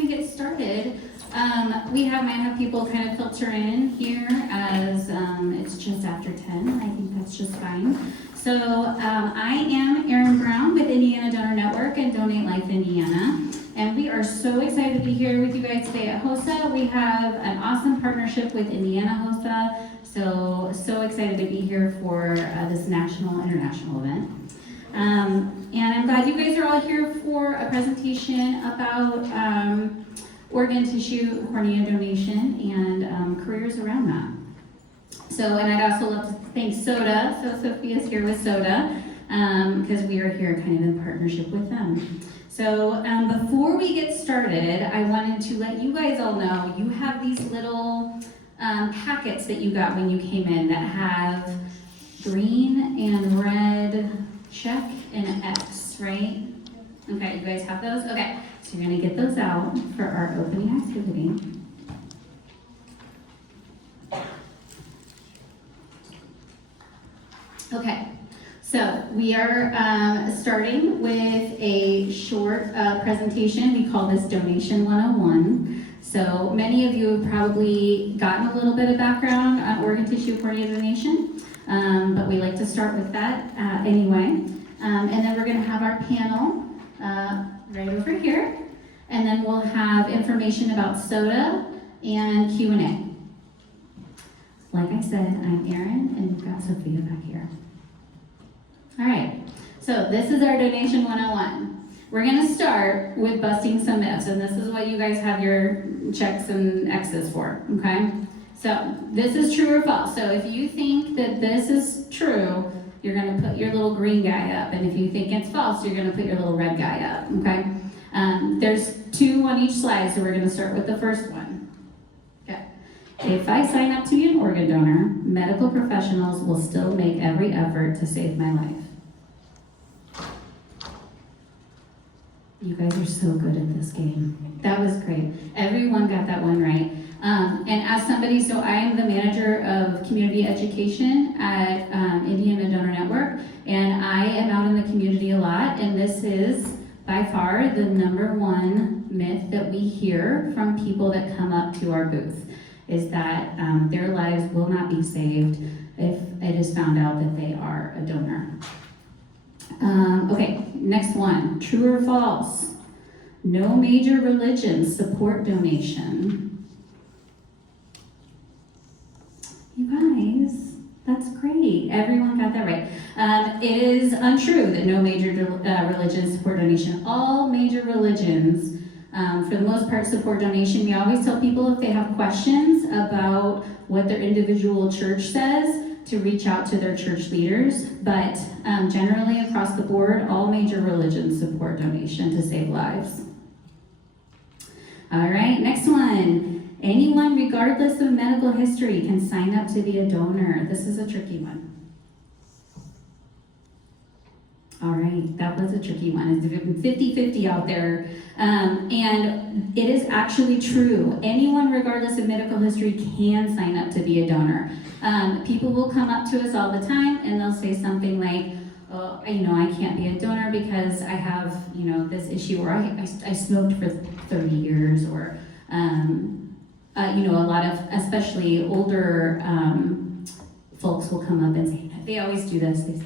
we get started, we might have people kind of filter in here as it's just after 10. I think that's just fine. So I am Erin Brown with Indiana Donor Network and Donate Life Indiana. And we are so excited to be here with you guys today at HOSA. We have an awesome partnership with Indiana HOSA. So excited to be here for this international event. And I'm glad you guys are all here for a presentation about organ tissue cornea donation and careers around that. So, and I'd also love to thank SODA. So Sophia's here with SODA because we are here kind of in partnership with them. So before we get started, I wanted to let you guys all know you have these little packets that you got when you came in that have green and red check and an X, right? Okay, you guys have those? Okay, so you're gonna get those out for our opening activity. Okay, so we are starting with a short presentation. We call this Donation 101. So many of you have probably gotten a little bit of background on organ tissue cornea donation, but we like to start with that anyway. And then we're gonna have our panel right over here, and then we'll have information about SODA and Q&A. Like I said, I'm Erin, and we've got Sophia back here. All right, so this is our Donation 101. We're gonna start with busting some myths, and this is what you guys have your checks and X's for, okay? So this is true or false. So if you think that this is true, you're gonna put your little green guy up, and if you think it's false, you're gonna put your little red guy up, okay? There's 2 on each slide, so we're gonna start with the first one. Okay. If I sign up to be an organ donor, medical professionals will still make every effort to save my life. You guys are so good at this game. That was great. Everyone got that one right. And as somebody, so I am the manager of community education at Indiana Donor Network, and I am out in the community a lot, and this is by far the #1 myth that we hear from people that come up to our booth, is that their lives will not be saved if it is found out that they are a donor. Okay, next one, true or false? No major religions support donation. You guys, that's great. Everyone got that right. It is untrue that no major religions support donation. All major religions, for the most part, support donation. We always tell people if they have questions about what their individual church says, to reach out to their church leaders, but generally across the board, all major religions support donation to save lives. All right, next one. Anyone, regardless of medical history, can sign up to be a donor. This is a tricky one. All right, that was a tricky one. It's 50-50 out there. And it is actually true. Anyone, regardless of medical history, can sign up to be a donor. People will come up to us all the time and they'll say something like, oh, I can't be a donor because I have, this issue, or I smoked for 30 years, or, a lot of, especially older folks will come up and say, they always do this. They say,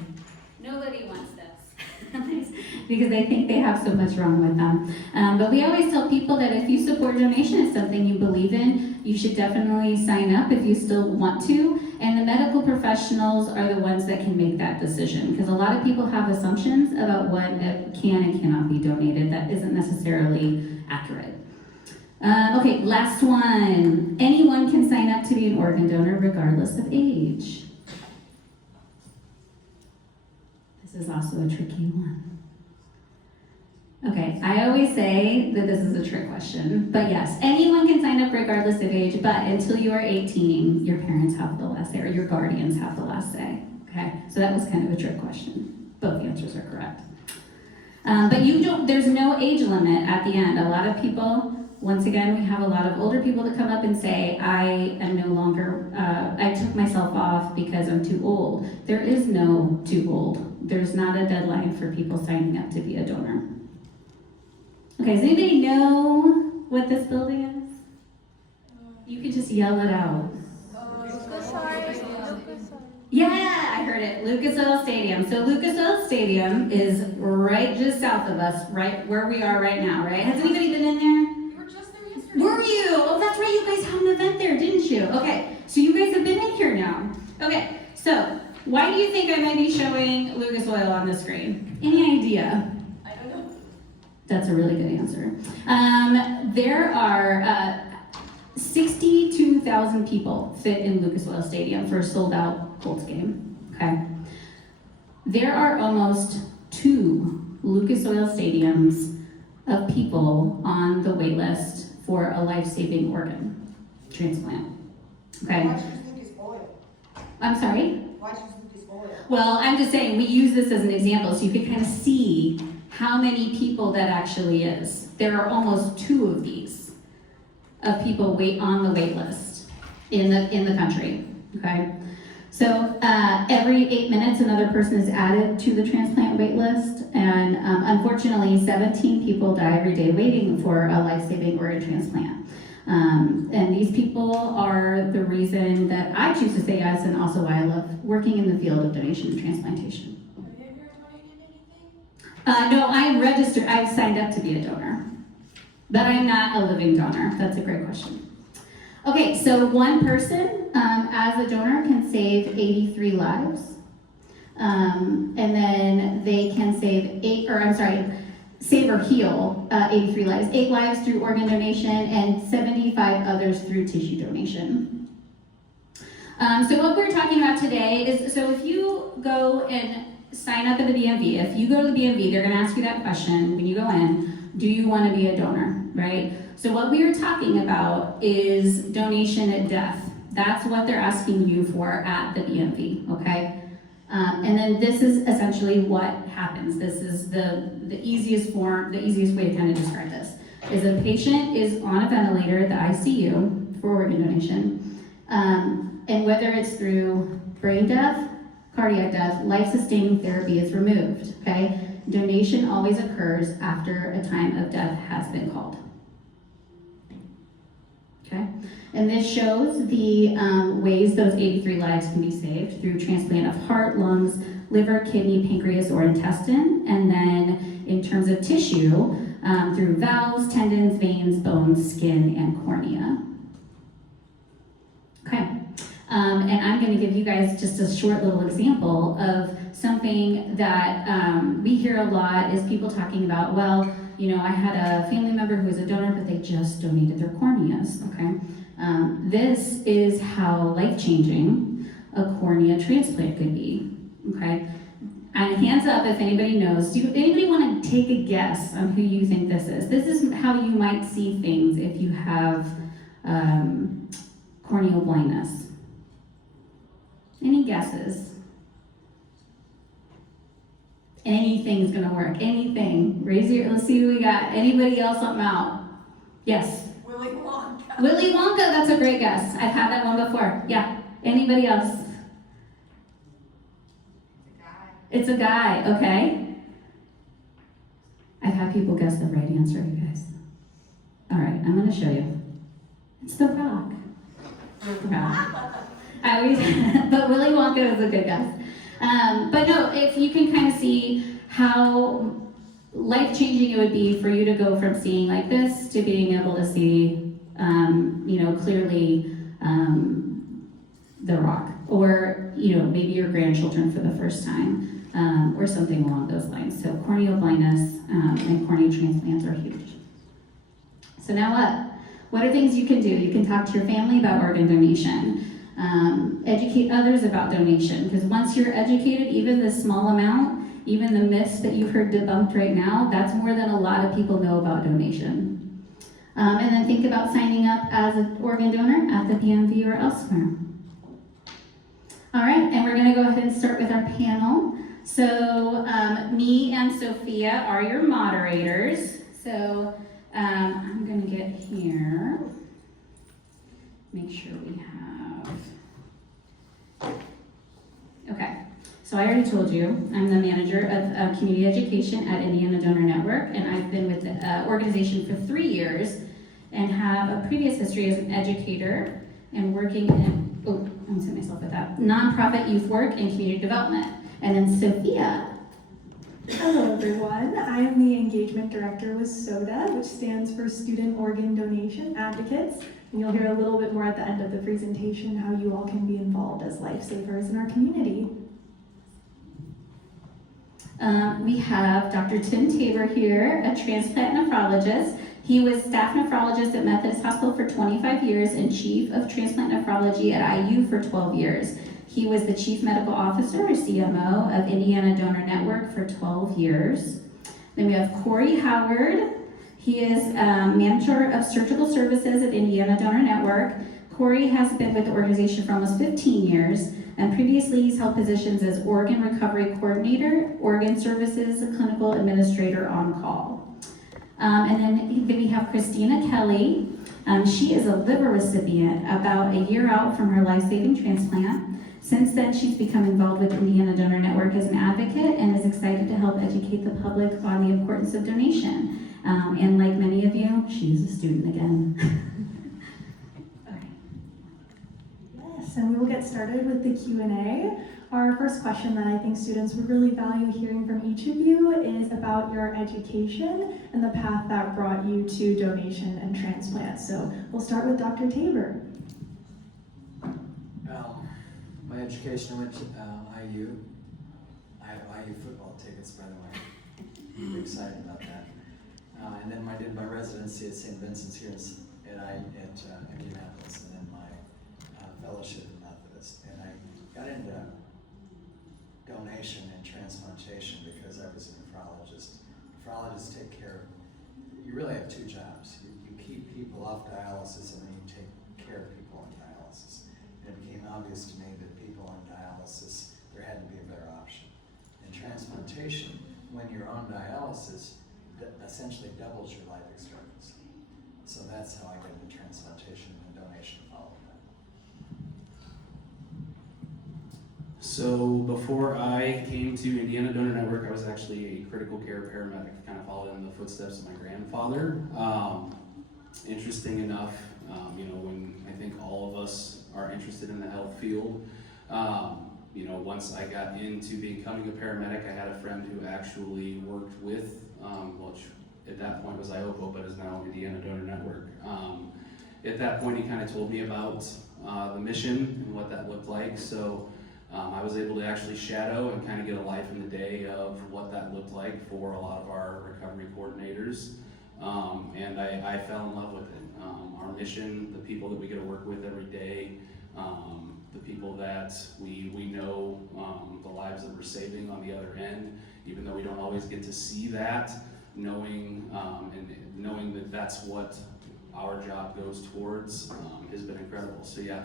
nobody wants this. Because they think they have so much wrong with them. But we always tell people that if you support donation, it's something you believe in, you should definitely sign up if you still want to. And the medical professionals are the ones that can make that decision, because a lot of people have assumptions about what can and cannot be donated that isn't necessarily accurate. Okay, last one. Anyone can sign up to be an organ donor regardless of age. This is also a tricky one. Okay, I always say that this is a trick question, but yes, anyone can sign up regardless of age, but until you are 18, your parents have the last say, or your guardians have the last say, okay? So that was kind of a trick question. Both answers are correct. But there's no age limit at the end. A lot of people, once again, we have a lot of older people that come up and say, I am no longer, I took myself off because I'm too old. There is no too old. There's not a deadline for people signing up to be a donor. Okay, does anybody know what this building is? You could just yell it out. Yeah, I heard it. Lucas Oil Stadium. So Lucas Oil Stadium is right just south of us, right where we are right now, right? Has anybody been in there? You were just there yesterday. Were you? Oh, that's right. You guys had an event there, didn't you? Okay, so you guys have been in here now. Okay, so why do you think I might be showing Lucas Oil on the screen? Any idea? I don't know. That's a really good answer. There are 62,000 people fit in Lucas Oil Stadium for a sold-out Colts game. Okay. There are almost 2 Lucas Oil Stadiums of people on the wait list for a life-saving organ transplant. Okay. Why choose Lucas Oil? I'm sorry? Why choose Lucas Oil? Well, I'm just saying we use this as an example so you can kind of see how many people that actually is. There are almost 2 of these of people on the wait list in the country. Okay. So every 8 minutes, another person is added to the transplant wait list, and unfortunately, 17 people die every day waiting for a life-saving organ transplant. And these people are the reason that I choose to say yes, and also why I love working in the field of donation and transplantation. Have you ever donated anything? No, I'm registered. I've signed up to be a donor, but I'm not a living donor. That's a great question. Okay, so one person as a donor can save 83 lives. And then they can save or heal 83 lives. 8 lives through organ donation and 75 others through tissue donation. So what we're talking about today is, so if you go and sign up at the BMV, if you go to the BMV, they're gonna ask you that question when you go in, do you wanna be a donor, right? So what we are talking about is donation at death. That's what they're asking you for at the BMV, okay? And then this is essentially what happens. This is the easiest way to kind of describe this, is a patient is on a ventilator at the ICU for organ donation, and whether it's through brain death, cardiac death, life-sustaining therapy is removed, okay? Donation always occurs after a time of death has been called. Okay, and this shows the ways those 83 lives can be saved through transplant of heart, lungs, liver, kidney, pancreas, or intestine, and then in terms of tissue, through valves, tendons, veins, bones, skin, and cornea. Okay, and I'm going to give you guys just a short little example of something that we hear a lot is people talking about, well, you know, I had a family member who was a donor, but they just donated their corneas, okay? This is how life-changing a cornea transplant could be, okay? And hands up if anybody knows. Do anybody want to take a guess on who you think this is? This is how you might see things if you have corneal blindness. Any guesses? Anything's gonna work. Anything. Raise your. Let's see who we got. Anybody else something out? Yes. Willy Wonka. Willy Wonka. That's a great guess. I've had that one before. Yeah. Anybody else? It's a guy. Okay. I've had people guess the right answer, you guys. All right. I'm gonna show you. It's the Rock. I always. But Willy Wonka is a good guess. But no, if you can kind of see how life-changing it would be for you to go from seeing like this to being able to see, clearly the Rock, or, maybe your grandchildren for the first time, or something along those lines. So corneal blindness and cornea transplants are huge. So now what? What are things you can do? You can talk to your family about organ donation. Educate others about donation, because once you're educated, even this small amount, even the myths that you've heard debunked right now, that's more than a lot of people know about donation. And then think about signing up as an organ donor at the BMV or elsewhere. All right, and we're going to go ahead and start with our panel. So me and Sophia are your moderators. So I'm going to get here. Make sure we have. Okay, so I already told you, I'm the manager of community education at Indiana Donor Network, and I've been with the organization for 3 years, and have a previous history as an educator and working in, I'm saying myself with that, nonprofit youth work and community development. And then Sophia. Hello everyone, I am the Engagement Director with SODA, which stands for Student Organ Donation Advocates, and you'll hear a little bit more at the end of the presentation how you all can be involved as lifesavers in our community. We have Dr. Tim Tabor here, a transplant nephrologist. He was staff nephrologist at Methodist Hospital for 25 years and chief of transplant nephrology at IU for 12 years. He was the Chief Medical Officer, or CMO, of Indiana Donor Network for 12 years. Then we have Corey Howard. He is Manager of Surgical Services at Indiana Donor Network. Corey has been with the organization for almost 15 years, and previously he's held positions as Organ Recovery Coordinator, Organ Services Clinical Administrator on call. And then we have Christina Kelly. She is a liver recipient about a year out from her life-saving transplant. Since then, she's become involved with Indiana Donor Network as an advocate and is excited to help educate the public on the importance of donation. And like many of you, she's a student again. Okay. Yes, and we will get started with the Q&A. Our first question that I think students would really value hearing from each of you is about your education and the path that brought you to donation and transplant. So we'll start with Dr. Tabor. Well, my education went to IU. I have IU football tickets, by the way. I'm excited about that. And then I did my residency at St. Vincent's here at Indianapolis, and then my fellowship at Methodist. And I got into donation and transplantation because I was a nephrologist. Nephrologists take care of, you really have two jobs. You keep people off dialysis, and then you take care of people on dialysis. And it became obvious to me that people on dialysis, there had to be a better option. And transplantation, when you're on dialysis, essentially doubles your life expectancy. So that's how I got into transplantation, and donation followed that. So before I came to Indiana Donor Network, I was actually a critical care paramedic, kind of followed in the footsteps of my grandfather. Interesting enough, when I think all of us are interested in the health field, once I got into becoming a paramedic, I had a friend who actually worked with, which at that point was IOPO, but is now Indiana Donor Network. At that point, he kind of told me about the mission and what that looked like. So I was able to actually shadow and kind of get a life in the day of what that looked like for a lot of our recovery coordinators. And I fell in love with it. Our mission, the people that we get to work with every day, the people that we know, the lives that we're saving on the other end, even though we don't always get to see that, knowing that that's what our job goes towards has been incredible. So yeah,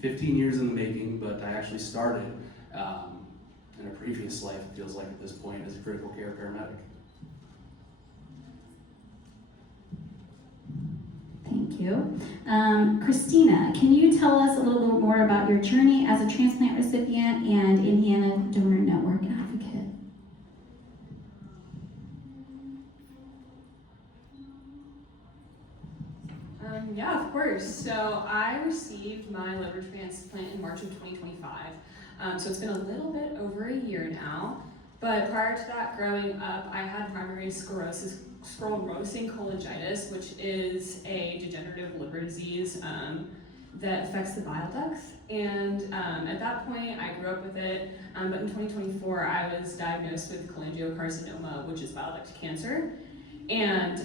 15 years in the making, but I actually started in a previous life, it feels like at this point, as a critical care paramedic. Thank you. Christina, can you tell us a little bit more about your journey as a transplant recipient and Indiana Donor Network advocate? Yeah, of course. So I received my liver transplant in March of 2025. So it's been a little bit over a year now. But prior to that, growing up, I had primary sclerosing cholangitis, which is a degenerative liver disease that affects the bile ducts. And at that point, I grew up with it. But in 2024, I was diagnosed with cholangiocarcinoma, which is bile duct cancer. And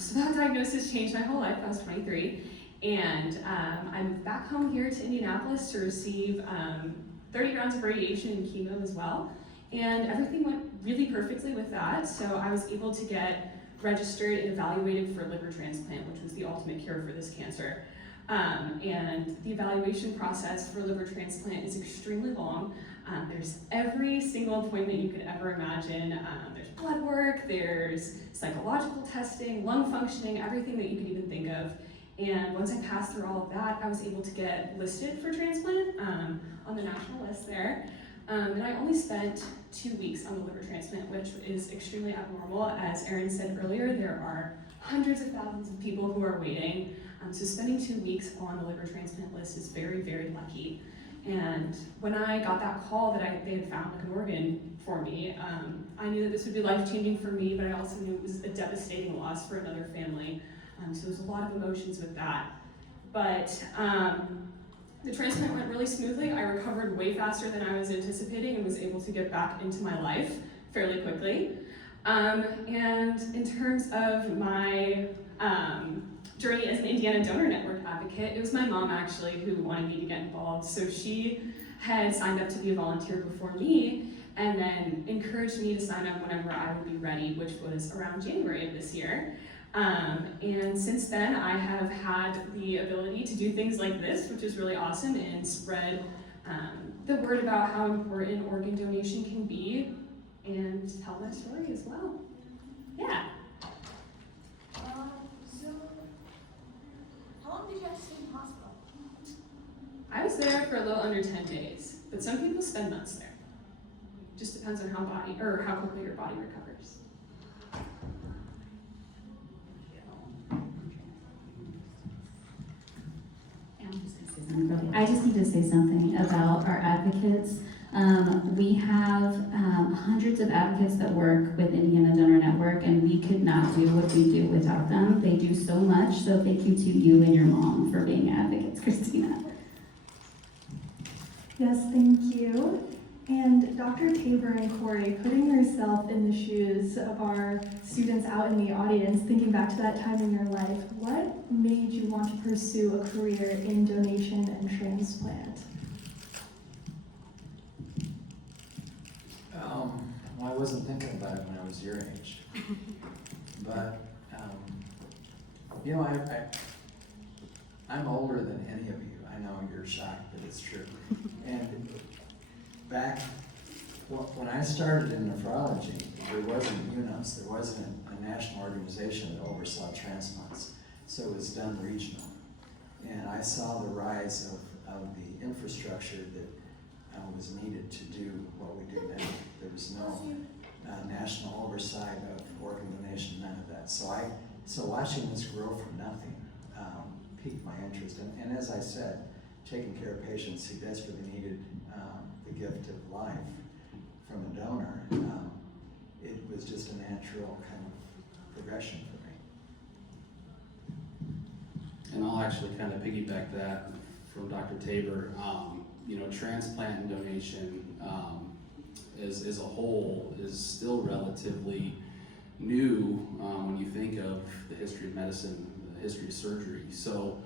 so that diagnosis changed my whole life. I was 23. And I moved back home here to Indianapolis to receive 30 rounds of radiation and chemo as well. And everything went really perfectly with that. So I was able to get registered and evaluated for liver transplant, which was the ultimate cure for this cancer. And the evaluation process for liver transplant is extremely long. There's every single appointment you could ever imagine. There's blood work, there's psychological testing, lung functioning, everything that you could even think of. And once I passed through all of that, I was able to get listed for transplant on the national list there. And I only spent 2 weeks on the liver transplant, which is extremely abnormal. As Erin said earlier, there are hundreds of thousands of people who are waiting. So spending 2 weeks on the liver transplant list is very, very lucky. And when I got that call that they had found like an organ for me, I knew that this would be life-changing for me, but I also knew it was a devastating loss for another family. So there's a lot of emotions with that. But the transplant went really smoothly. I recovered way faster than I was anticipating and was able to get back into my life fairly quickly. And in terms of my journey as an Indiana Donor Network advocate, it was my mom actually who wanted me to get involved. So she had signed up to be a volunteer before me and then encouraged me to sign up whenever I would be ready, which was around January of this year. And since then, I have had the ability to do things like this, which is really awesome, and spread the word about how important organ donation can be and tell my story as well. Yeah. So, how long did you have to stay in hospital? I was there for a little under 10 days, but some people spend months there. Just depends on how quickly your body recovers. I just need to say something about our advocates. We have hundreds of advocates that work with Indiana Donor Network, and we could not do what we do without them. They do so much, so thank you to you and your mom for being advocates, Christina. Yes, thank you. And Dr. Tabor and Corey, putting yourself in the shoes of our students out in the audience, thinking back to that time in your life, what made you want to pursue a career in donation and transplant? Well, I wasn't thinking about it when I was your age. But, you know, I'm older than any of you. I know you're shocked, but it's true. And back when I started in nephrology, there wasn't UNOS, there wasn't a national organization that oversaw transplants, so it was done regional. And I saw the rise of the infrastructure that was needed to do what we do now. There was no national oversight of organ donation, none of that. So watching this grow from nothing piqued my interest. And as I said, taking care of patients who desperately needed the gift of life from a donor, it was just a natural kind of progression for me. And I'll actually kind of piggyback that from Dr. Tabor. You know, transplant and donation as a whole is still relatively new when you think of the history of medicine, the history of surgery. So,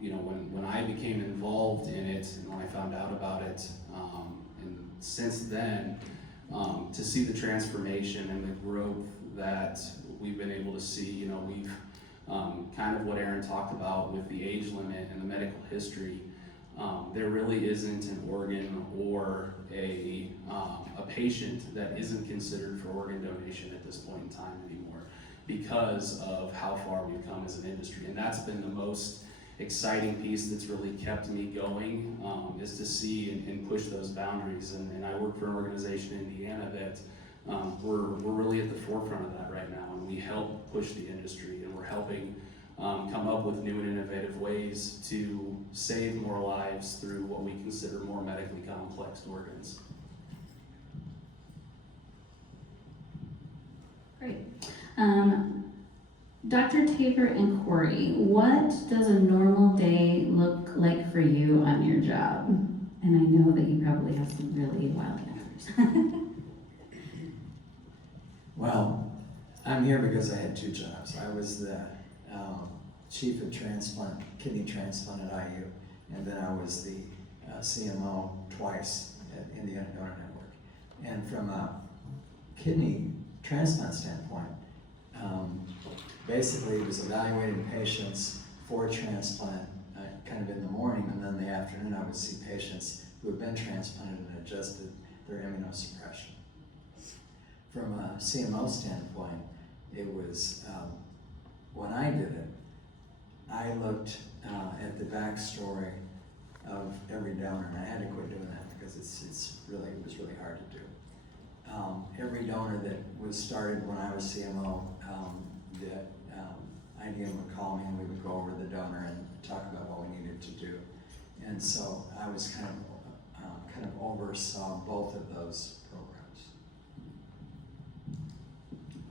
you know, when I became involved in it and when I found out about it, and since then, to see the transformation and the growth that we've been able to see, you know, we've kind of what Erin talked about with the age limit and the medical history. There really isn't an organ or a patient that isn't considered for organ donation at this point in time anymore because of how far we've come as an industry. And that's been the most exciting piece that's really kept me going, is to see and push those boundaries. And I work for an organization in Indiana that we're really at the forefront of that right now, and we help push the industry, and we're helping come up with new and innovative ways to save more lives through what we consider more medically complex organs. Great. Dr. Tabor and Corey, what does a normal day look like for you on your job? And I know that you probably have some really wild answers. Well, I'm here because I had two jobs. I was the chief of transplant, kidney transplant at IU, and then I was the CMO twice at Indiana Donor Network. And from a kidney transplant standpoint, basically it was evaluating patients for transplant kind of in the morning, and then in the afternoon I would see patients who had been transplanted and adjusted their immunosuppression. From a CMO standpoint, it was, when I did it, I looked at the backstory of every donor, and I had to quit doing that because it was really hard to do. Every donor that was started when I was CMO, that IDM would call me and we would go over the donor and talk about what we needed to do. And so I was kind of oversaw both of those programs.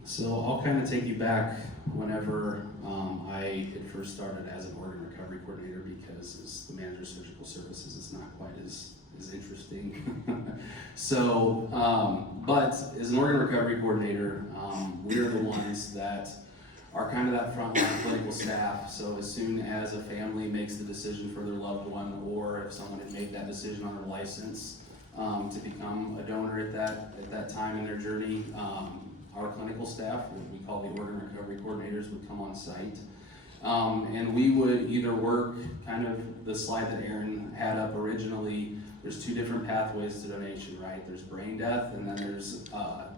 So I'll kind of take you back whenever I had first started as an organ recovery coordinator, because as the manager of surgical services, it's not quite as interesting. So, but as an organ recovery coordinator, we're the ones that are kind of that frontline clinical staff. So as soon as a family makes the decision for their loved one, or if someone had made that decision on their license to become a donor at that time in their journey, our clinical staff, what we call the organ recovery coordinators, would come on site. And we would either work kind of the slide that Aaron had up originally. There's two different pathways to donation, right? There's brain death, and then there's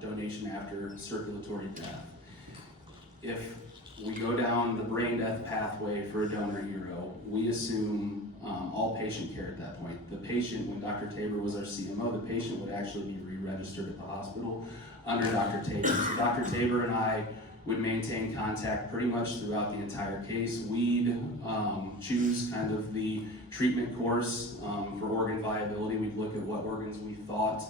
donation after circulatory death. If we go down the brain death pathway for a donor hero, we assume all patient care at that point. The patient, when Dr. Tabor was our CMO, the patient would actually be re-registered at the hospital under Dr. Tabor. So Dr. Tabor and I would maintain contact pretty much throughout the entire case. We'd choose kind of the treatment course for organ viability. We'd look at what organs we thought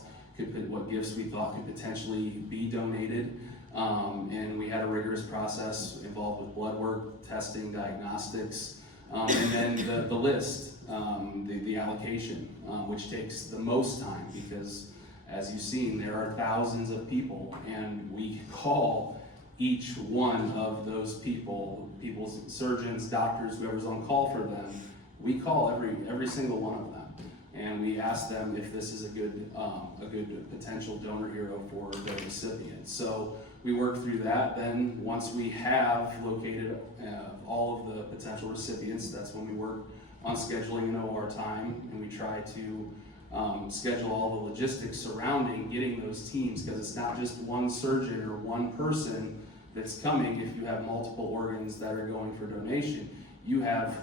what gifts we thought could potentially be donated. And we had a rigorous process involved with blood work, testing, diagnostics, and then the list, the allocation, which takes the most time because, as you've seen, there are thousands of people, and we call each one of those people's surgeons, doctors, whoever's on call for them. We call every single one of them, and we ask them if this is a good potential donor hero for the recipient. So we work through that. Then once we have located all of the potential recipients, that's when we work on scheduling an OR time, and we try to schedule all the logistics surrounding getting those teams, because it's not just one surgeon or one person that's coming. If you have multiple organs that are going for donation, you have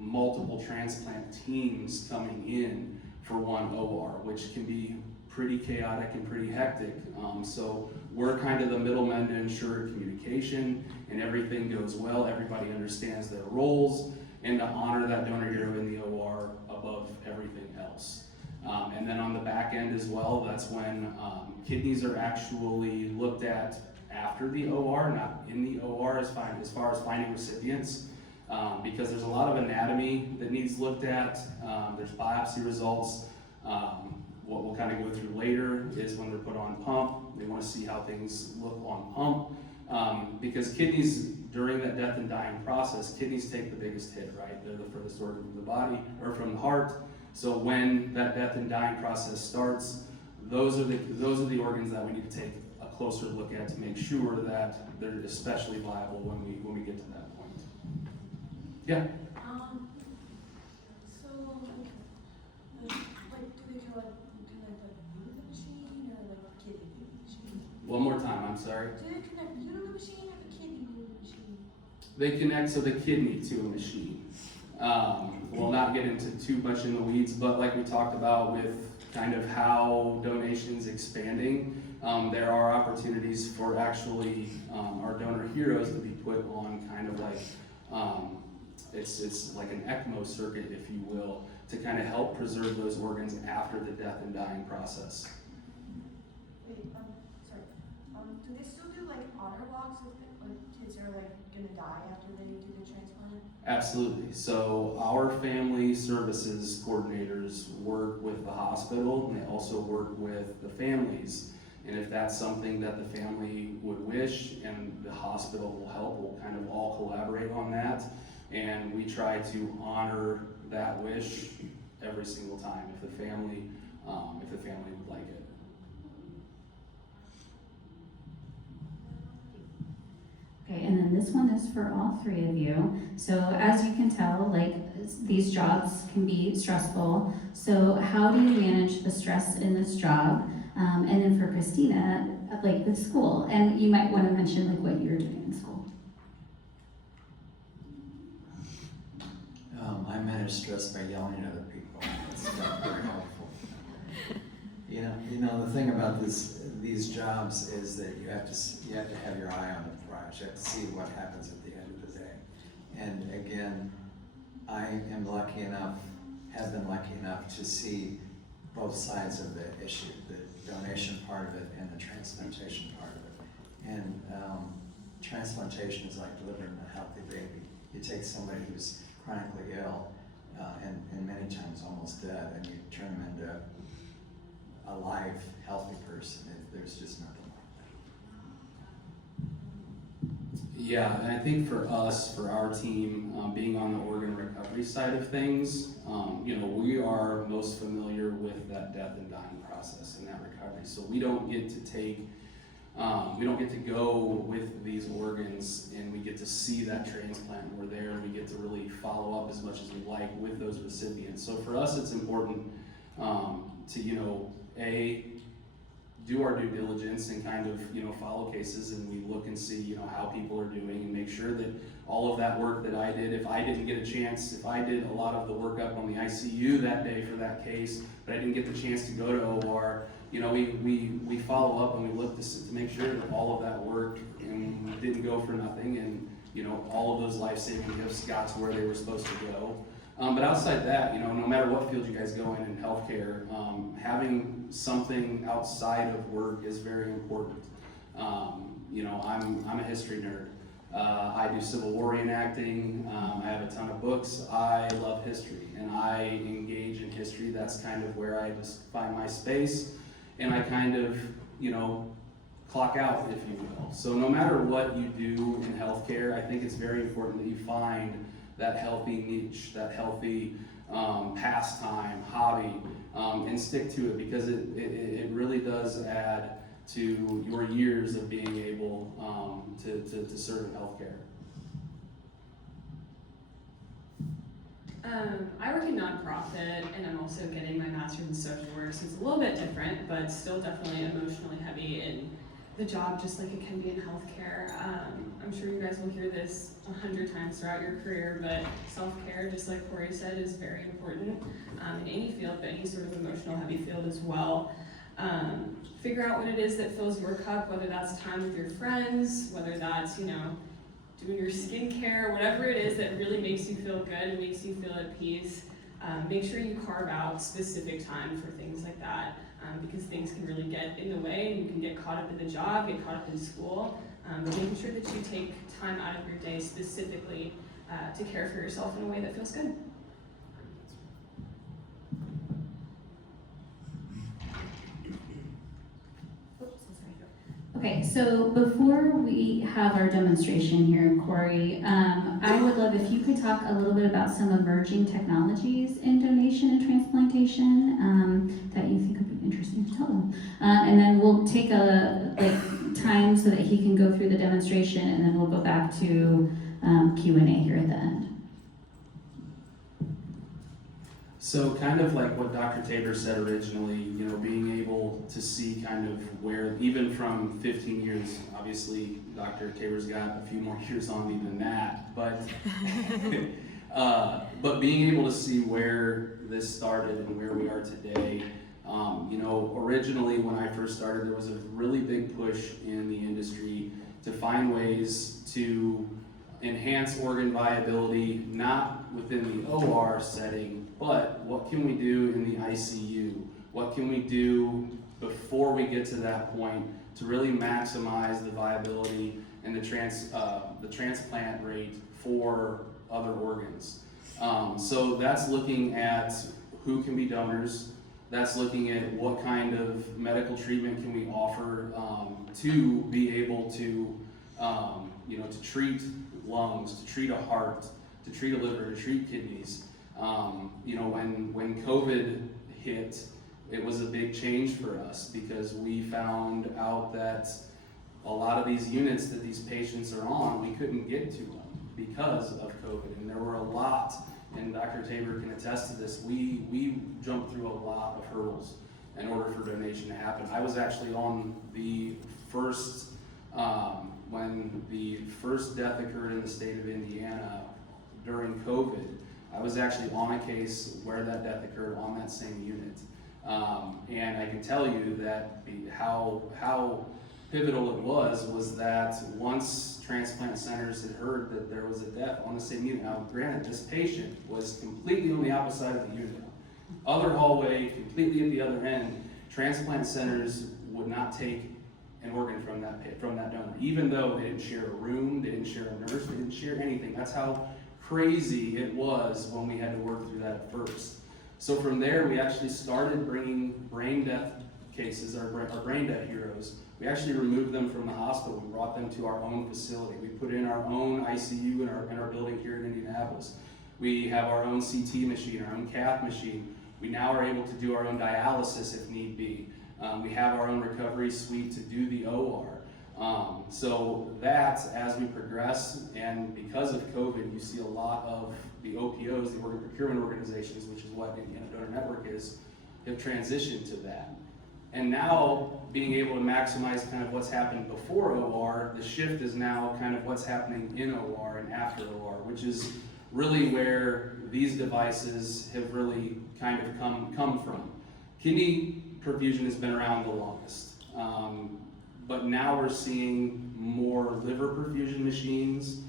multiple transplant teams coming in for one OR, which can be pretty chaotic and pretty hectic. So we're kind of the middlemen to ensure communication and everything goes well, everybody understands their roles, and to honor that donor hero in the OR above everything else. And then on the back end as well, that's when kidneys are actually looked at after the OR, not in the OR as far as finding recipients. Because there's a lot of anatomy that needs looked at. There's biopsy results. What we'll kind of go through later is when they're put on pump. They want to see how things look on pump. Because kidneys, during that death and dying process, kidneys take the biggest hit, right? They're the furthest organ from the body, or from the heart. So when that death and dying process starts, those are the organs that we need to take a closer look at to make sure that they're especially viable when we get to that point. Yeah. So, like, do they do like the machine or like kidney machine? One more time, I'm sorry. Do they connect you to the machine or the kidney to the machine? They connect the kidney to a machine. We'll not get into too much in the weeds, but like we talked about with kind of how donations expanding, there are opportunities for actually our donor heroes to be put on kind of like it's like an ECMO circuit, if you will, to kind of help preserve those organs after the death and dying process. Wait, sorry. Do they still do like honor walks with kids are like gonna die after they do the transplant? Absolutely. So our family services coordinators work with the hospital, and they also work with the families. And if that's something that the family would wish and the hospital will help, we'll kind of all collaborate on that. And we try to honor that wish every single time if the family would like it. Okay, and then this one is for all three of you. So as you can tell, like these jobs can be stressful. So how do you manage the stress in this job? And then for Christina, like with school, and you might want to mention like what you're doing in school. I manage stress by yelling at other people. It's not very helpful. You know, the thing about these jobs is that you have to have your eye on the prize. You have to see what happens at the end of the day. And again, I am lucky enough, have been lucky enough to see both sides of the issue, the donation part of it and the transplantation part of it. And transplantation is like delivering a healthy baby. You take somebody who's chronically ill and many times almost dead, and you turn them into a live, healthy person. There's just nothing like that. Yeah, and I think for us, for our team, being on the organ recovery side of things, we are most familiar with that death and dying process and that recovery. So we don't get to go with these organs and we get to see that transplant. We're there, we get to really follow up as much as we like with those recipients. So for us, it's important to, do our due diligence and kind of, follow cases, and we look and see, how people are doing and make sure that all of that work that I did, if I didn't get a chance, if I did a lot of the work up on the ICU that day for that case, but I didn't get the chance to go to OR, we follow up and we look to make sure that all of that work and didn't go for nothing, and, all of those life-saving gifts got to where they were supposed to go. But outside that, no matter what field you guys go in healthcare, having something outside of work is very important. I'm a history nerd. I do Civil War reenacting. I have a ton of books. I love history, and I engage in history. That's kind of where I just find my space, and I kind of, clock out, if you will. So no matter what you do in healthcare, I think it's very important that you find that healthy niche, that healthy pastime, hobby, and stick to it, because it really does add to your years of being able to serve in healthcare. I work in nonprofit, and I'm also getting my master's in social work, so it's a little bit different, but still definitely emotionally heavy in the job, just like it can be in healthcare. I'm sure you guys will hear this 100 times throughout your career, but self-care, just like Corey said, is very important in any field, but any sort of emotional heavy field as well. Figure out what it is that fills your cup, whether that's time with your friends, whether that's, doing your skincare, whatever it is that really makes you feel good and makes you feel at peace. Make sure you carve out specific time for things like that, because things can really get in the way, and you can get caught up in the job, get caught up in school, but making sure that you take time out of your day specifically to care for yourself in a way that feels good. Okay, so before we have our demonstration here, Corey, I would love if you could talk a little bit about some emerging technologies in donation and transplantation that you think would be interesting to tell them. And then we'll take time so that he can go through the demonstration, and then we'll go back to Q&A here at the end. So kind of like what Dr. Tabor said originally, being able to see kind of where, even from 15 years, obviously Dr. Tabor's got a few more years on me than that, but but being able to see where this started and where we are today. Originally when I first started, there was a really big push in the industry to find ways to enhance organ viability, not within the OR setting, but what can we do in the ICU? What can we do before we get to that point to really maximize the viability and the transplant rate for other organs? So that's looking at who can be donors. That's looking at what kind of medical treatment can we offer to be able to, to treat lungs, to treat a heart, to treat a liver, to treat kidneys. When COVID hit, it was a big change for us, because we found out that a lot of these units that these patients are on, we couldn't get to them because of COVID. And there were a lot, and Dr. Tabor can attest to this, we jumped through a lot of hurdles in order for donation to happen. I was actually on the first, when the first death occurred in the state of Indiana during COVID, I was actually on a case where that death occurred on that same unit. And I can tell you that how pivotal it was that once transplant centers had heard that there was a death on the same unit. Now, granted, this patient was completely on the opposite side of the unit. Other hallway, completely at the other end. Transplant centers would not take an organ from that donor, even though they didn't share a room, they didn't share a nurse, they didn't share anything. That's how crazy it was when we had to work through that at first. So from there, we actually started bringing brain death cases, our brain death heroes. We actually removed them from the hospital. We brought them to our own facility. We put in our own ICU in our building here in Indianapolis. We have our own CT machine, our own cath machine. We now are able to do our own dialysis if need be. We have our own recovery suite to do the OR. So that, as we progress, and because of COVID, you see a lot of the OPOs, the organ procurement organizations, which is what Indiana Donor Network is, have transitioned to that. And now, being able to maximize kind of what's happened before OR, the shift is now kind of what's happening in OR and after OR, which is really where these devices have really kind of come from. Kidney perfusion has been around the longest, but now we're seeing more liver perfusion machines,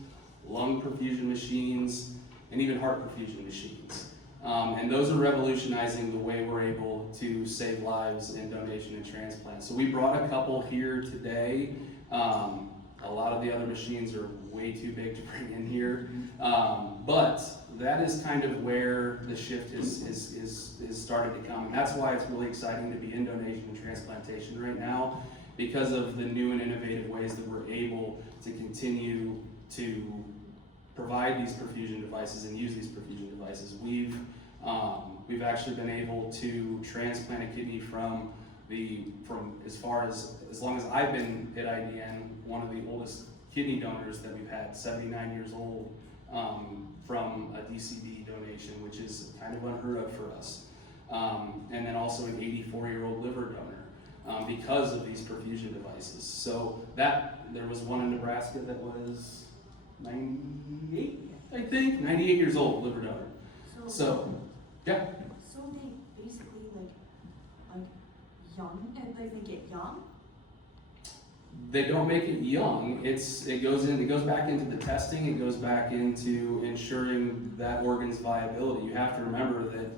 lung perfusion machines, and even heart perfusion machines. And those are revolutionizing the way we're able to save lives in donation and transplant. So we brought a couple here today. A lot of the other machines are way too big to bring in here. But that is kind of where the shift is started to come. And that's why it's really exciting to be in donation and transplantation right now, because of the new and innovative ways that we're able to continue to provide these perfusion devices and use these perfusion devices. We've actually been able to transplant a kidney from as long as I've been at IDN, one of the oldest kidney donors that we've had, 79 years old, from a DCD donation, which is kind of unheard of for us. And then also an 84-year-old liver donor, because of these perfusion devices. So there was one in Nebraska that was 98, I think, 98 years old, liver donor. So, yeah. So they basically like young, and like they get young? They don't make it young. It goes back into the testing. It goes back into ensuring that organ's viability. You have to remember that,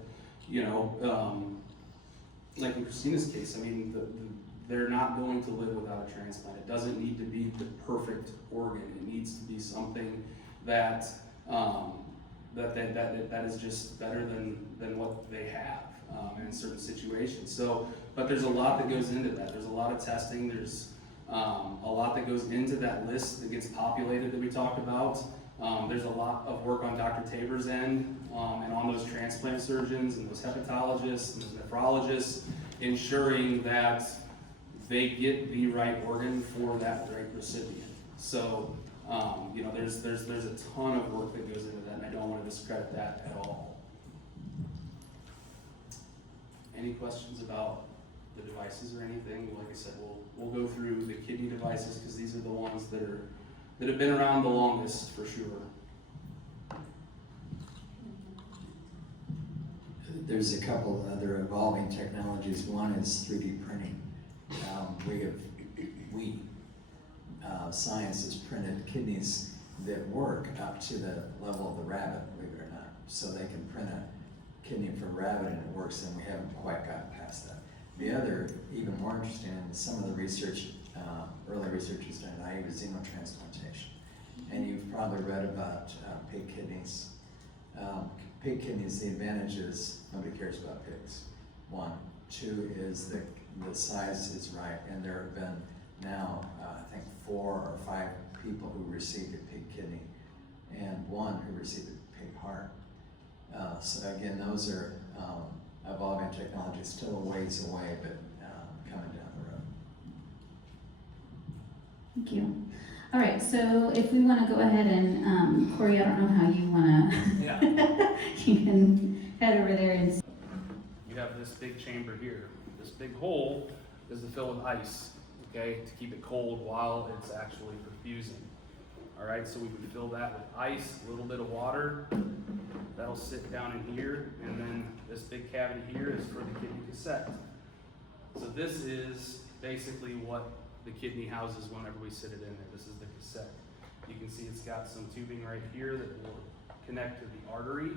like in Christina's case, I mean, they're not going to live without a transplant. It doesn't need to be the perfect organ. It needs to be something that that is just better than what they have in certain situations. So, but there's a lot that goes into that. There's a lot of testing. There's a lot that goes into that list that gets populated that we talked about. There's a lot of work on Dr. Tabor's end and on those transplant surgeons and those hepatologists and those nephrologists, ensuring that they get the right organ for that right recipient. So, there's a ton of work that goes into that, and I don't want to discredit that at all. Any questions about the devices or anything? Like I said, we'll go through the kidney devices because these are the ones that have been around the longest for sure. There's a couple other evolving technologies. One is 3D printing. Science has printed kidneys that work up to the level of the rabbit, believe it or not. So they can print a kidney for a rabbit and it works, and we haven't quite gotten past that. The other, even more interesting, is some of the research, early research is done at IU is xenotransplantation. And you've probably read about pig kidneys. Pig kidneys, the advantage is nobody cares about pigs. One. Two is the size is right, and there have been now, I think 4 or 5 people who received a pig kidney and 1 who received a pig heart. So again, those are evolving technologies, still a ways away, but coming down the road. Thank you. All right, so if we want to go ahead and, Corey, I don't know how you want to, Yeah. you can head over there and. You have this big chamber here. This big hole is to fill with ice, okay, to keep it cold while it's actually perfusing. All right, so we would fill that with ice, a little bit of water. That'll sit down in here, and then this big cavity here is for the kidney cassette. So this is basically what the kidney houses whenever we sit it in there. This is the cassette. You can see it's got some tubing right here that will connect to the artery.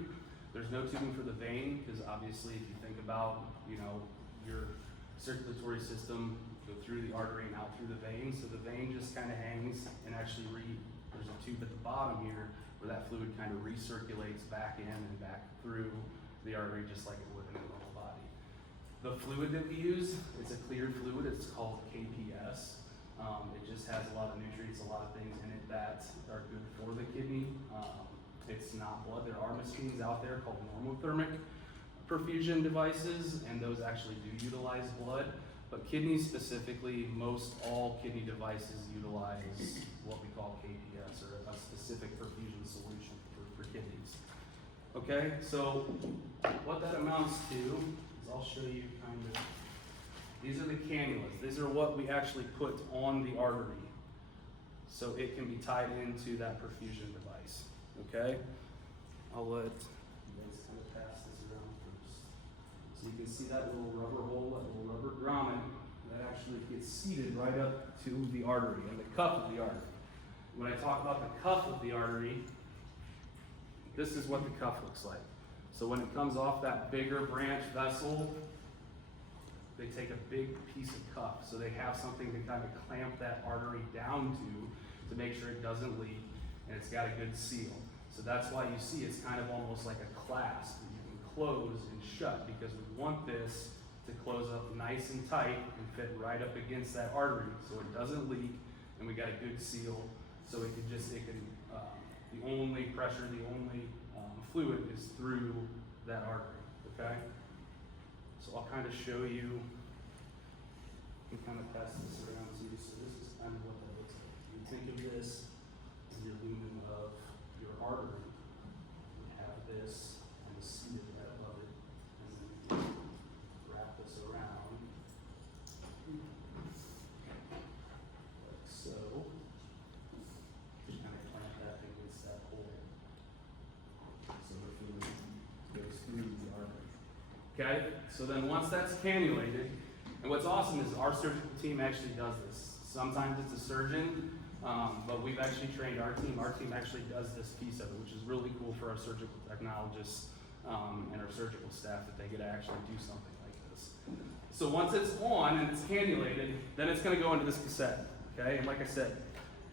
There's no tubing for the vein, because obviously if you think about, you know, your circulatory system go through the artery and out through the vein. So the vein just kind of hangs, and actually there's a tube at the bottom here where that fluid kind of recirculates back in and back through the artery just like it would in a normal body. The fluid that we use is a clear fluid. It's called KPS. It just has a lot of nutrients, a lot of things in it that are good for the kidney. It's not blood. There are machines out there called normothermic perfusion devices, and those actually do utilize blood. But kidneys specifically, most all kidney devices utilize what we call KPS, or a specific perfusion solution for kidneys. Okay, so what that amounts to is, I'll show you kind of, these are the cannulas. These are what we actually put on the artery, so it can be tied into that perfusion device. Okay, I'll let you guys kind of pass this around first. So you can see that little rubber hole, that little rubber grommet, that actually gets seated right up to the artery and the cuff of the artery. When I talk about the cuff of the artery, this is what the cuff looks like. So when it comes off that bigger branch vessel, they take a big piece of cuff. So they have something to kind of clamp that artery down to make sure it doesn't leak, and it's got a good seal. So that's why you see it's kind of almost like a clasp that you can close and shut, because we want this to close up nice and tight and fit right up against that artery so it doesn't leak, and we got a good seal so the only pressure, the only fluid is through that artery, okay? So I'll kind of show you, and kind of pass this around to you. So this is kind of what that looks like. You think of this as your lumen of your artery. You have this and the seated right above it, and then you wrap this around like so. Just kind of clamp that against that hole, so the fluid goes through the artery. Okay, so then once that's cannulated, and what's awesome is our surgical team actually does this. Sometimes it's a surgeon, but we've actually trained our team. Our team actually does this piece of it, which is really cool for our surgical technologists and our surgical staff, that they get to actually do something like this. So once it's on and it's cannulated, then it's going to go into this cassette. Okay, and like I said,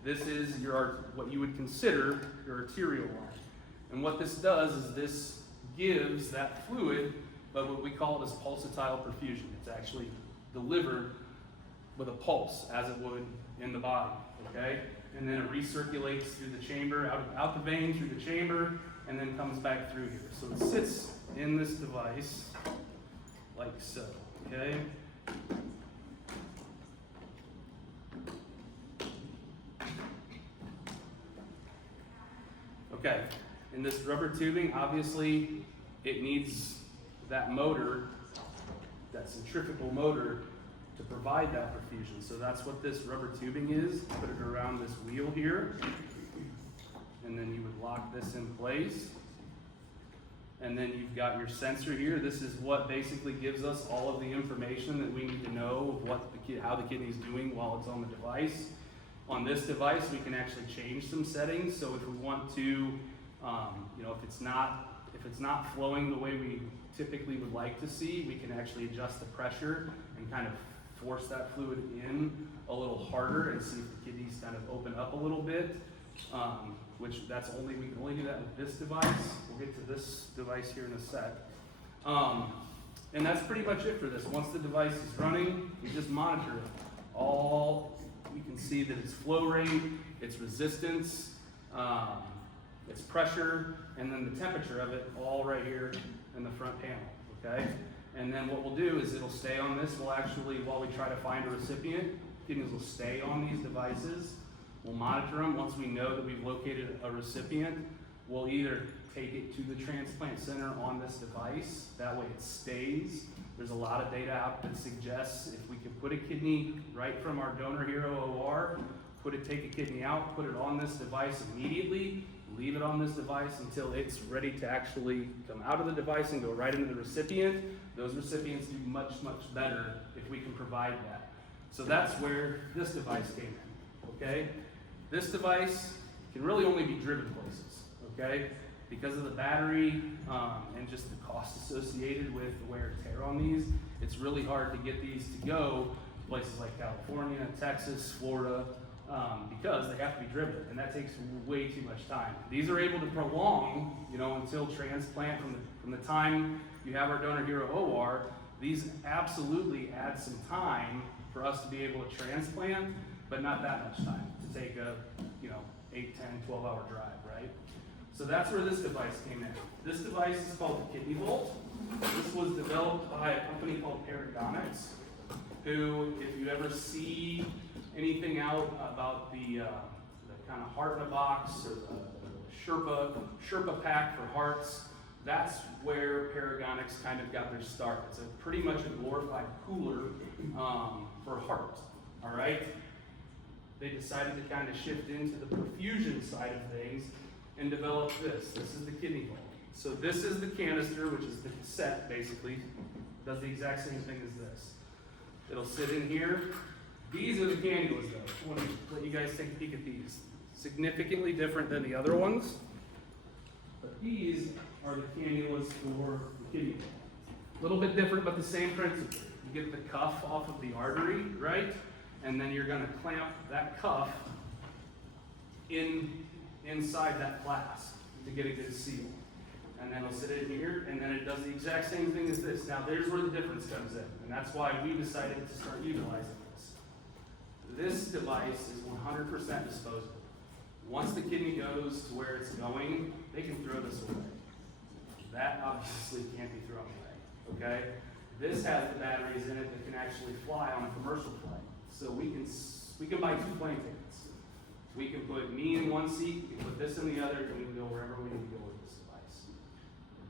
this is what you would consider your arterial line. And what this does is this gives that fluid, but what we call it is pulsatile perfusion. It's actually delivered with a pulse, as it would in the body, okay? And then it recirculates through the chamber, out the vein, through the chamber, and then comes back through here. So it sits in this device like so, okay? Okay, in this rubber tubing, obviously, it needs that motor, that centrifugal motor, to provide that perfusion. So that's what this rubber tubing is. Put it around this wheel here, and then you would lock this in place. And then you've got your sensor here. This is what basically gives us all of the information that we need to know of how the kidney is doing while it's on the device. On this device, we can actually change some settings. So if we want to, if it's not flowing the way we typically would like to see, we can actually adjust the pressure and kind of force that fluid in a little harder and see if the kidneys kind of open up a little bit. We can only do that with this device. We'll get to this device here in a sec. And that's pretty much it for this. Once the device is running, we just monitor it. You can see that its flow rate, its resistance, its pressure, and then the temperature of it all right here in the front panel, okay? And then what we'll do is it'll stay on this. We'll actually, while we try to find a recipient, kidneys will stay on these devices. We'll monitor them. Once we know that we've located a recipient, we'll either take it to the transplant center on this device. That way it stays. There's a lot of data out that suggests if we can put a kidney right from our donor hero OR take a kidney out, put it on this device immediately, leave it on this device until it's ready to actually come out of the device and go right into the recipient. Those recipients do much, much better if we can provide that. So that's where this device came in, okay? This device can really only be driven places, okay? Because of the battery and just the cost associated with the wear and tear on these, it's really hard to get these to go to places like California, Texas, Florida, because they have to be driven, and that takes way too much time. These are able to prolong, until transplant from the time you have our Donor Hero OR. These absolutely add some time for us to be able to transplant, but not that much time to take a, 8, 10, 12-hour drive, right? So that's where this device came in. This device is called the Kidney Vault. This was developed by a company called Paragonix, who, if you ever see anything out about the kind of heart in a box or the Sherpa pack for hearts, that's where Paragonix kind of got their start. It's pretty much a glorified cooler for heart, all right? They decided to kind of shift into the perfusion side of things and develop this. This is the Kidney Vault. So this is the canister, which is the cassette, basically. Does the exact same thing as this. It'll sit in here. These are the cannulas, though. I want to let you guys take a peek at these. Significantly different than the other ones. But these are the cannulas for the kidney vault. A little bit different, but the same principle. You get the cuff off of the artery, right? And then you're going to clamp that cuff inside that flask to get a good seal. And then it'll sit in here, and then it does the exact same thing as this. Now, there's where the difference comes in, and that's why we decided to start utilizing this. This device is 100% disposable. Once the kidney goes to where it's going, they can throw this away. That obviously can't be thrown away, okay? This has the batteries in it that can actually fly on a commercial flight. So we can buy 2 plane tickets. We can put me in one seat, we can put this in the other, and we can go wherever we need to go with this device.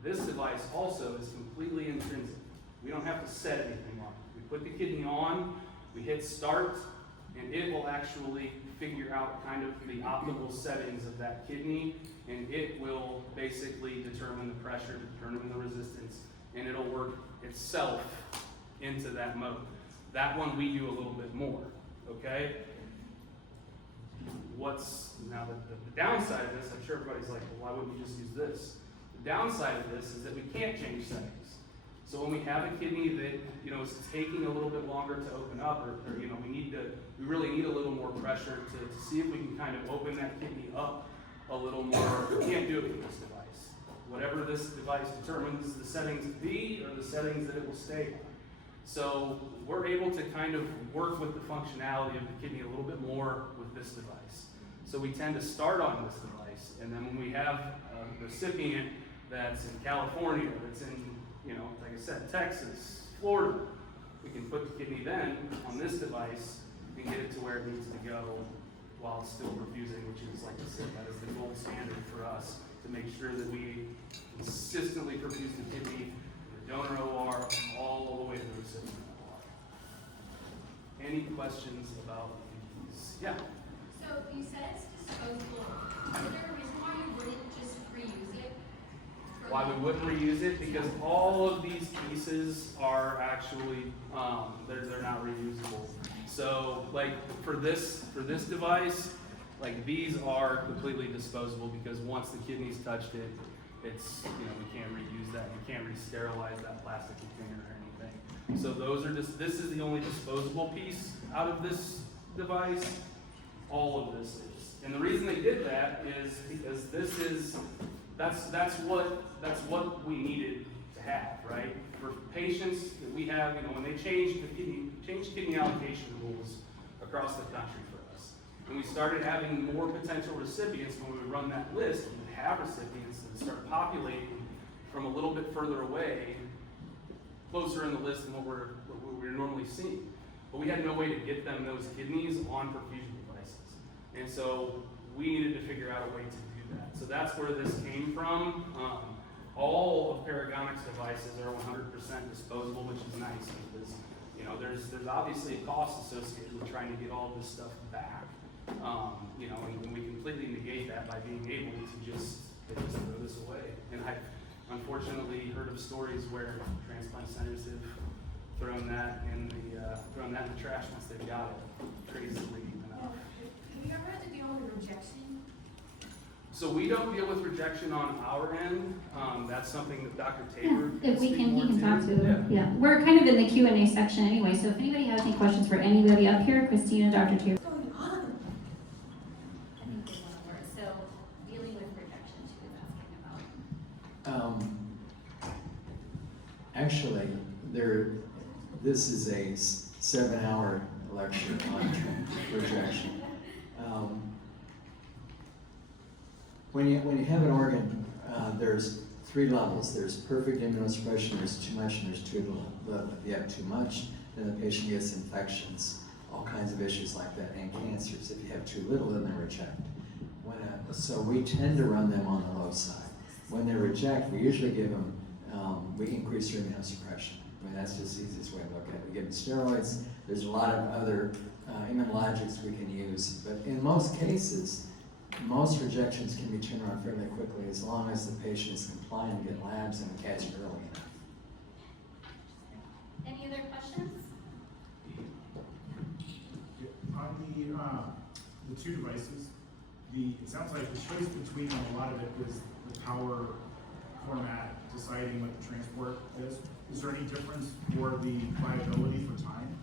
This device also is completely intrinsic. We don't have to set anything on it. We put the kidney on, we hit start, and it will actually figure out kind of the optimal settings of that kidney, and it will basically determine the pressure, determine the resistance, and it'll work itself into that mode. That one we do a little bit more, okay? What's now the downside of this? I'm sure everybody's like, well, why wouldn't you just use this? The downside of this is that we can't change settings. So when we have a kidney that is taking a little bit longer to open up, or we really need a little more pressure to see if we can kind of open that kidney up a little more. We can't do it with this device. Whatever this device determines the settings to be, or the settings that it will stay on. So we're able to kind of work with the functionality of the kidney a little bit more with this device. So we tend to start on this device, and then when we have a recipient that's in California, that's in, like I said, Texas, Florida, we can put the kidney then on this device and get it to where it needs to go while it's still perfusing, which is, like I said, that is the gold standard for us to make sure that we consistently perfuse the kidney, the donor OR, all the way to the recipient OR. Any questions about these? Yeah? So you said it's disposable. Is there a reason why you wouldn't just reuse it? Why we wouldn't reuse it? Because all of these pieces are actually, they're not reusable. So like for this device, like these are completely disposable because once the kidney's touched it, it's, we can't reuse that. We can't re-sterilize that plastic container or anything. So those are just, this is the only disposable piece out of this device. All of this is. And the reason they did that is because this is, that's what we needed to have, right? For patients that we have, when they changed kidney allocation rules across the country for us. And we started having more potential recipients when we would run that list, we would have recipients that start populating from a little bit further away, closer in the list than what we're normally seeing. But we had no way to get them those kidneys on perfusion devices. And so we needed to figure out a way to do that. So that's where this came from. All of Paragonix devices are 100% disposable, which is nice because there's obviously a cost associated with trying to get all this stuff back. You know, and we completely negate that by being able to just throw this away. And I unfortunately heard of stories where transplant centers have thrown that in the trash once they've got it, crazily enough. Have you ever had to deal with rejection? So we don't deal with rejection on our end. That's something that Dr. Yeah, Tabor if we speak can, more he can talk to it. Yeah. Yeah, we're kind of in the Q&A section anyway, so if anybody has any questions for anybody up here, Christina, Dr. Tabor. What's going on? I think they want to word. So dealing with rejection, she was asking about. Actually, this is a 7-hour lecture on rejection. When you have an organ, there's 3 levels. There's perfect immunosuppression, there's too much, and there's too little. If you have too much, then the patient gets infections, all kinds of issues like that, and cancers. If you have too little, then they reject. So we tend to run them on the low side. When they reject, we usually give them, we increase their immunosuppression. I mean, that's just the easiest way to look at it. We give them steroids. There's a lot of other immunologics we can use, but in most cases, most rejections can be turned around fairly quickly as long as the patient is compliant and get labs and catch it early enough. Any other questions? On the 2 devices, it sounds like the choice between them, a lot of it is the power format deciding what the transport is. Is there any difference for the viability for time?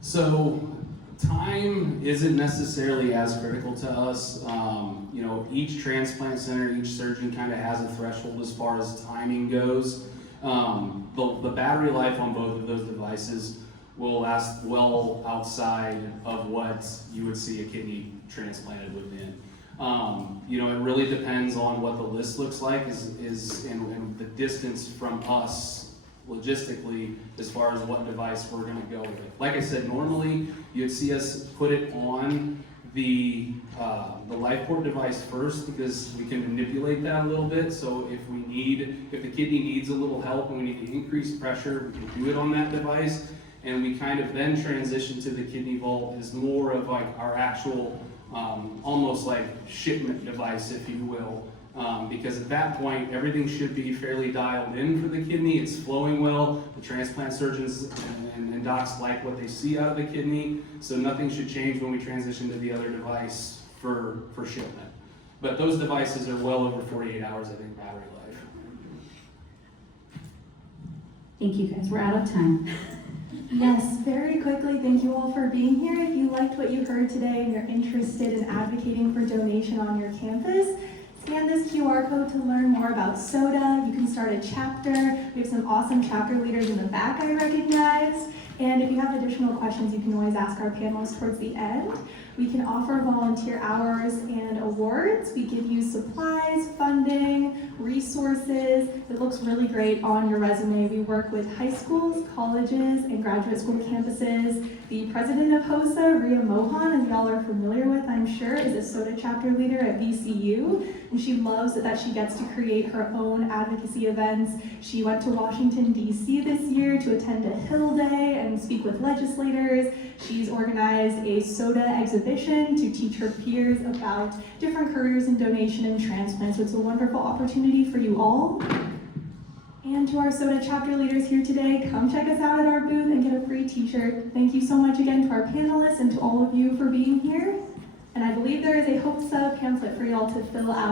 So time isn't necessarily as critical to us. You know, each transplant center, each surgeon kind of has a threshold as far as timing goes. The battery life on both of those devices will last well outside of what you would see a kidney transplanted within. You know, it really depends on what the list looks like and the distance from us logistically as far as what device we're going to go with. Like I said, normally you'd see us put it on the LifePort device first because we can manipulate that a little bit. So if the kidney needs a little help and we need to increase pressure, we can do it on that device. And we kind of then transition to the kidney vault as more of like our actual, almost like shipment device, if you will. Because at that point, everything should be fairly dialed in for the kidney. It's flowing well. The transplant surgeons and docs like what they see out of the kidney. So nothing should change when we transition to the other device for shipment. But those devices are well over 48 hours, I think, battery life. Thank you guys, we're out of time. Yes, very quickly, thank you all for being here. If you liked what you heard today and you're interested in advocating for donation on your campus, scan this QR code to learn more about SODA. You can start a chapter. We have some awesome chapter leaders in the back I recognize. And if you have additional questions, you can always ask our panelists towards the end. We can offer volunteer hours and awards. We give you supplies, funding, resources. It looks really great on your resume. We work with high schools, colleges, and graduate school campuses. The president of HOSA, Ria Mohan, as y'all are familiar with, I'm sure, is a SODA chapter leader at VCU. And she loves that she gets to create her own advocacy events. She went to Washington, D.C. this year to attend a Hill Day and speak with legislators. She's organized a SODA exhibition to teach her peers about different careers in donation and transplant. So it's a wonderful opportunity for you all. And to our SODA chapter leaders here today, come check us out at our booth and get a free t-shirt. Thank you so much again to our panelists and to all of you for being here. And I believe there is a HOSA pamphlet for y'all to fill out.